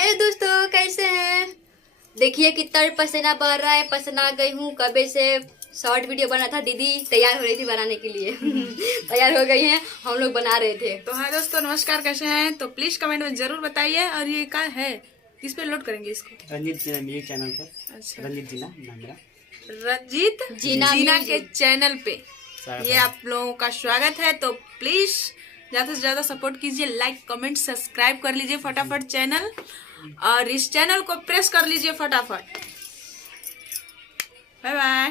Hello दोस्तों, कैसे हैं? देखिए कितना पसीना बह रहा है। पसीना गई हूँ कबे से। शॉर्ट वीडियो बना था, दीदी तैयार हो रही थी बनाने के लिए। तैयार हो गई हैं, हम लोग बना रहे थे। तो हाँ दोस्तों, नमस्कार, कैसे हैं? तो प्लीज कमेंट में जरूर बताइए। और ये क्या है, किस पे लोड करेंगे इसको? रंजीत जीना म्यूजिक चैनल पर। अच्छा, रंजीत जीना नाम मेरा। रंजीत जीना जीना के म्यूजिक चैनल पे स्वागत ये है। आप लोगों का स्वागत है। तो प्लीज ज्यादा से ज्यादा सपोर्ट कीजिए, लाइक कमेंट सब्सक्राइब कर लीजिए फटाफट चैनल, और इस चैनल को प्रेस कर लीजिए फटाफट। Bye bye.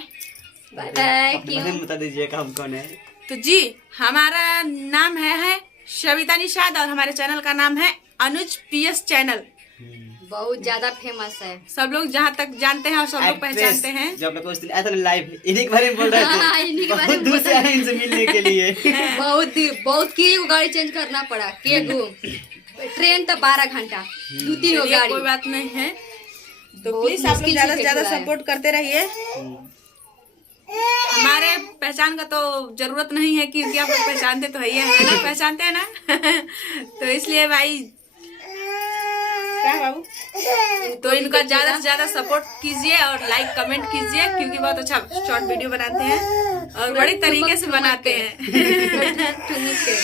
Bye bye. अपने क्यों? बारे में बता दीजिएगा हम कौन है। तो जी, हमारा नाम है सविता निषाद और हमारे चैनल का नाम है अनुज पीएस चैनल। बहुत ज्यादा फेमस है। सब लोग जहाँ तक जानते हैं और सब लोग Actress, पहचानते हैं। जो आप लोग को उस दिन आया था ना लाइव, इन्हीं के बारे में बोल रहे हाँ, इन्हीं थे। के बारे बहुत में दूर से आए इनसे मिलने के लिए। बहुत के गो गाड़ी चेंज करना पड़ा। के गो ट्रेन तो 12 घंटा, 2-3 गो चलिए, गाड़ी। कोई बात नहीं है। तो बहुत प्लीज आप लोग मुश्किल ज्यादा से से ज्यादा भेज रहा है। सपोर्ट करते रहिए। हमारे पहचान का तो जरूरत नहीं है, क्योंकि आप लोग पहचानते तो है ना, पहचानते हैं ना। तो इसलिए भाई, क्या बाबू, तो इनका ज्यादा से ज्यादा सपोर्ट कीजिए और लाइक कमेंट कीजिए, क्योंकि बहुत अच्छा शॉर्ट वीडियो बनाते हैं और बड़ी तरीके से बनाते हैं।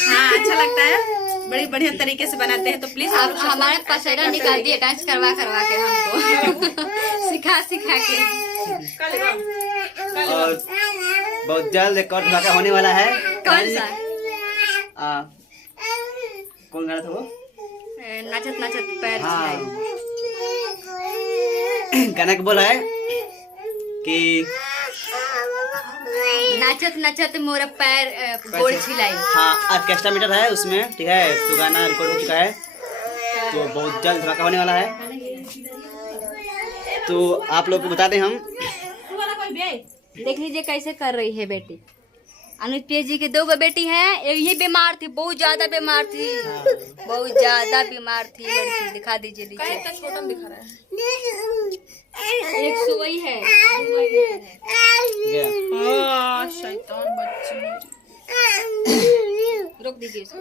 हाँ, अच्छा लगता है, बड़ी बढ़िया तरीके से बनाते हैं। तो प्लीज आप लोग हमारे support पसेरा करते निकाल रहिए। दिए डांस करवा के हमको। सिखा के। और बहुत जल्द एक और धमाका होने वाला है। कौन सा? कौन गाना था वो? नाचत नाचत पैर हाँ, छिलाई। गाना को बोला है कि नाचत नाचत मोरा पैर गोड़ छिलाई। हाँ, ऑर्केस्ट्रा मीटर है उसमें, ठीक है। तो गाना रिकॉर्ड हो चुका है, तो बहुत जल्द धमाका होने वाला है। तो आप लोग को बता दें हम, देख लीजिए कैसे कर रही है बेटी। अनुज पीएस जी की 2 बेटी हैं। ये बीमार थी, बहुत ज्यादा बीमार थी, बहुत ज्यादा बीमार थी लड़की। दिखा दीजिए नीचे। छोटा दिखा रहा है। एक सोई है, गया। शैतान बच्ची। रोक दीजिए इसको।